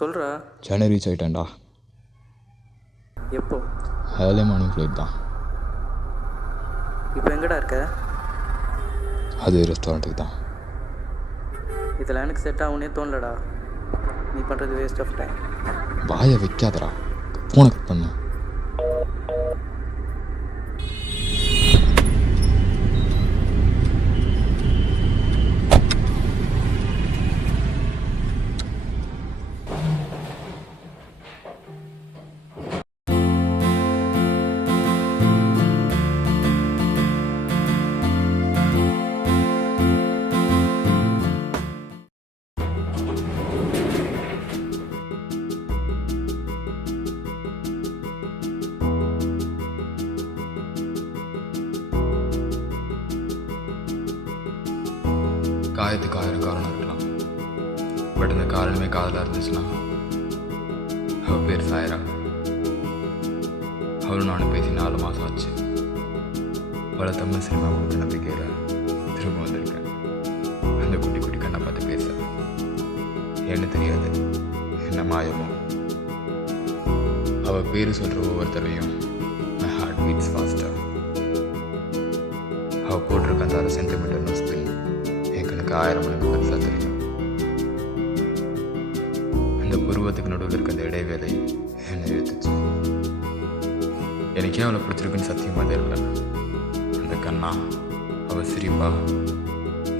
சொல்கிறா. சென்னை ரீச் ஆகிட்டேன்டா. எப்போ? Early morning flight தான். இப்போ எங்கடா இருக்க? அது ரெஸ்டாரண்ட்டுக்கு தான். இதெல்லாம் எனக்கு செட் ஆகுனே தோணலடா. நீ பண்ணுறது வேஸ்ட் ஆஃப் டைம். வாயை வைக்காதடா, ஃபோனை கட் பண்ணு. காயத்துக்கு 1000 காரணம் இருக்கலாம். பட் இந்த காரணமே காதலாக இருந்துச்சுன்னா, அவள் பேர் சாயரா. அவளும் நானும் பேசி 4 மாதம் ஆச்சு. பல தமிழ் சினிமா கொடுத்த நம்பிக்கையில் திரும்ப வந்திருக்கேன். அந்த குட்டி குட்டி கண்ணை பார்த்து பேச என்ன தெரியாது, என்ன மாயமோ. அவள் பேர் சொல்கிற ஒவ்வொருத்தரையும் மை ஹார்ட் பீட்ஸ் ஃபாஸ்ட்டாக. அவள் போட்டிருக்க அந்த சென்டிமீட்டர் நோஸ்பின் எனக்கு 1000 மணிக்கு பெருசாக தெரியும். அந்த புருவத்துக்கு நடுவில் இருக்க அந்த இடைவேளை என்னை இழுத்துச்சு. எனக்கே அவளை பிடிச்சிருக்குன்னு சத்தியமாக தெரியல. அந்த கண்ணா, அவள் சிரிப்பா,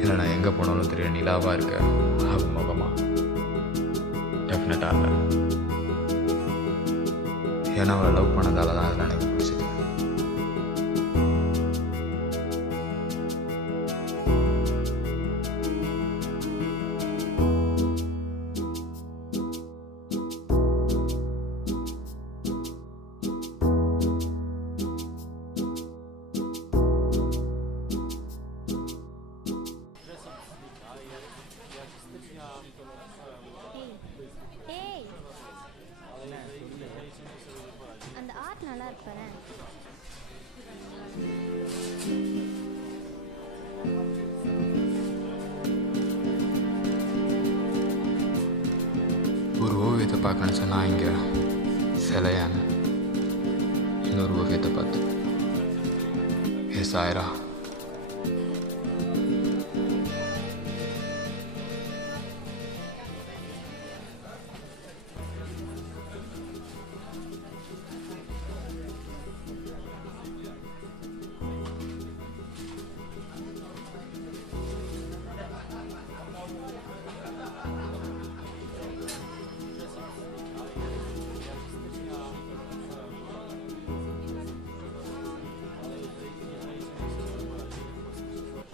இல்லை நான் எங்கே போனாலும் தெரியல நிலாவாக இருக்க அவள் முகமா டெஃபினட்டாக இல்லை. ஏன்னா அவளை லவ் பண்ணதால தான் அதெல்லாம் எனக்கு பிடிச்சது. அந்த ஆர்ட் நல்லா இருப்பானே. ஒரு ஓவியத்தை பார்க்க நினச்சா நான் இங்கே சிலையான இன்னொரு ஓவியத்தை பார்த்து ஏ சாயரா.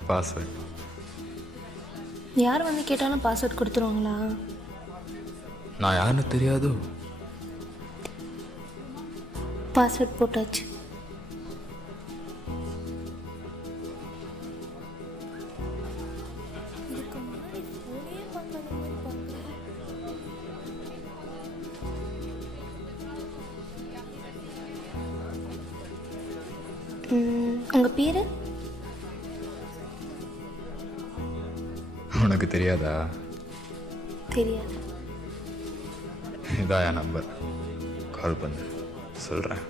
பாஸ்வேர்ட் யார் வந்து கேட்டாலும் பாஸ்வேர்ட் கொடுத்துருவாங்களா? நான் யாருன்னு தெரியாதோ. பாஸ்வேர்ட் போட்டாச்சு. உங்கள் பேர்? உனக்கு தெரியாதா? தெரியாது. இதான் என் நம்பர், கால் பண்ணு சொல்கிறேன்.